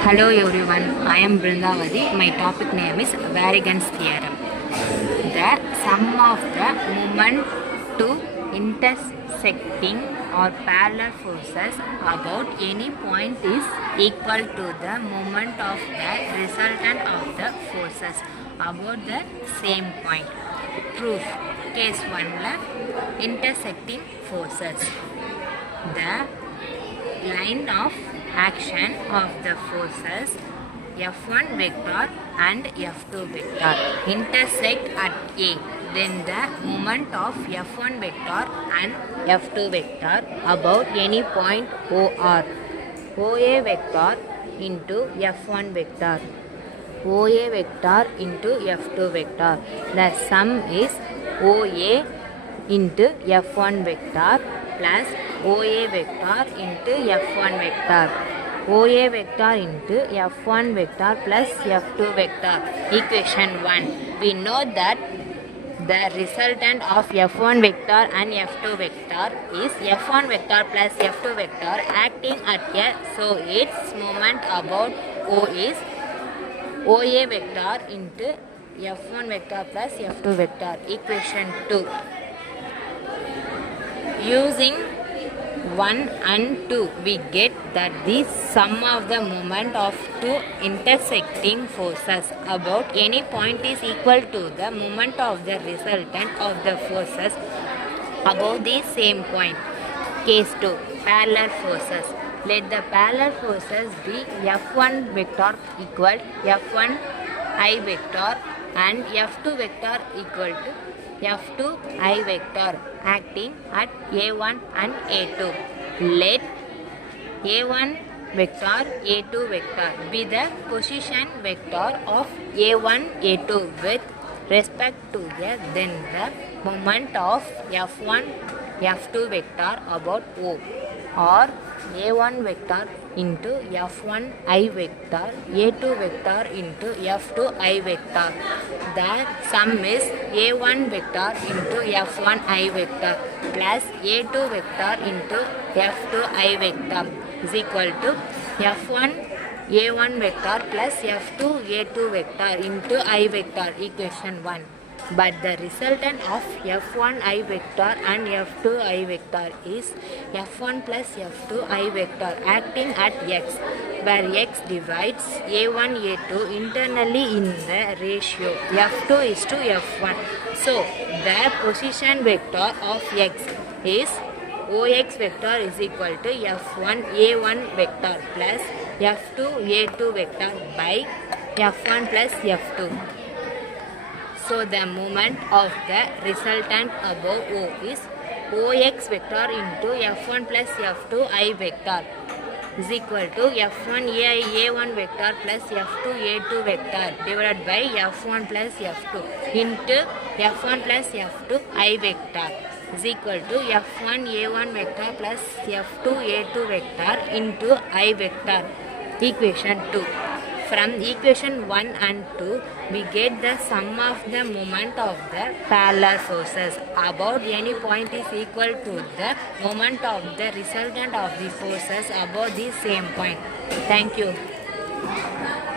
Hello everyone, I am Brindavati. My topic name is Varignon's theorem. The sum of the moment to intersecting or parallel forces about any point is equal to the moment of the resultant of the forces about the same point. Proof. Case 1. Intersecting forces. The line of action of the forces F1 vector and F2 vector intersect at A. Then the moment of F1 vector and F2 vector about any point OR. OA vector into F1 vector. OA vector into F2 vector. The sum is OA into F1 vector plus OA vector into F1 vector. OA vector into F1 vector plus F2 vector. Equation 1. We know that the resultant of F1 vector and F2 vector is F1 vector plus F2 vector acting at A. So its moment about O is OA vector into F1 vector plus F2 vector. Equation 2. Using 1 and 2, we get that the sum of the moment of two intersecting forces about any point is equal to the moment of the resultant of the forces above the same point. Case 2. Parallel forces. Let the parallel forces be F1 vector equal F1 I vector and F2 vector equal to F2 I vector acting at A1 and A2. Let A1 vector, A2 vector be the position vector of A1, A2 with respect to the then the moment of F1, F2 vector about O, or A1 vector into F1 I vector, A2 vector into F2 I vector. The sum is A1 vector into F1 I vector plus A2 vector into F2 I vector is equal to F1 A1 vector plus F2 A2 vector into I vector. Equation 1. But the resultant of F1 I vector and F2 I vector is F1 plus F2 I vector acting at X, where X divides A1 A2 internally in the ratio F2 is to F1. So the position vector of X is OX vector is equal to F1 A1 vector plus F2 A2 vector by F1 plus F2. So the moment of the resultant above O is OX vector into F1 plus F2 I vector is equal to F1 A1 vector plus F2 A2 vector divided by F1 plus F2 into F1 plus F2 I vector is equal to F1 A1 vector plus F2 A2 vector into I vector. Equation 2. From equation 1 and 2, we get the sum of the moment of the parallel forces about any point is equal to the moment of the resultant of the forces above the same point. Thank you.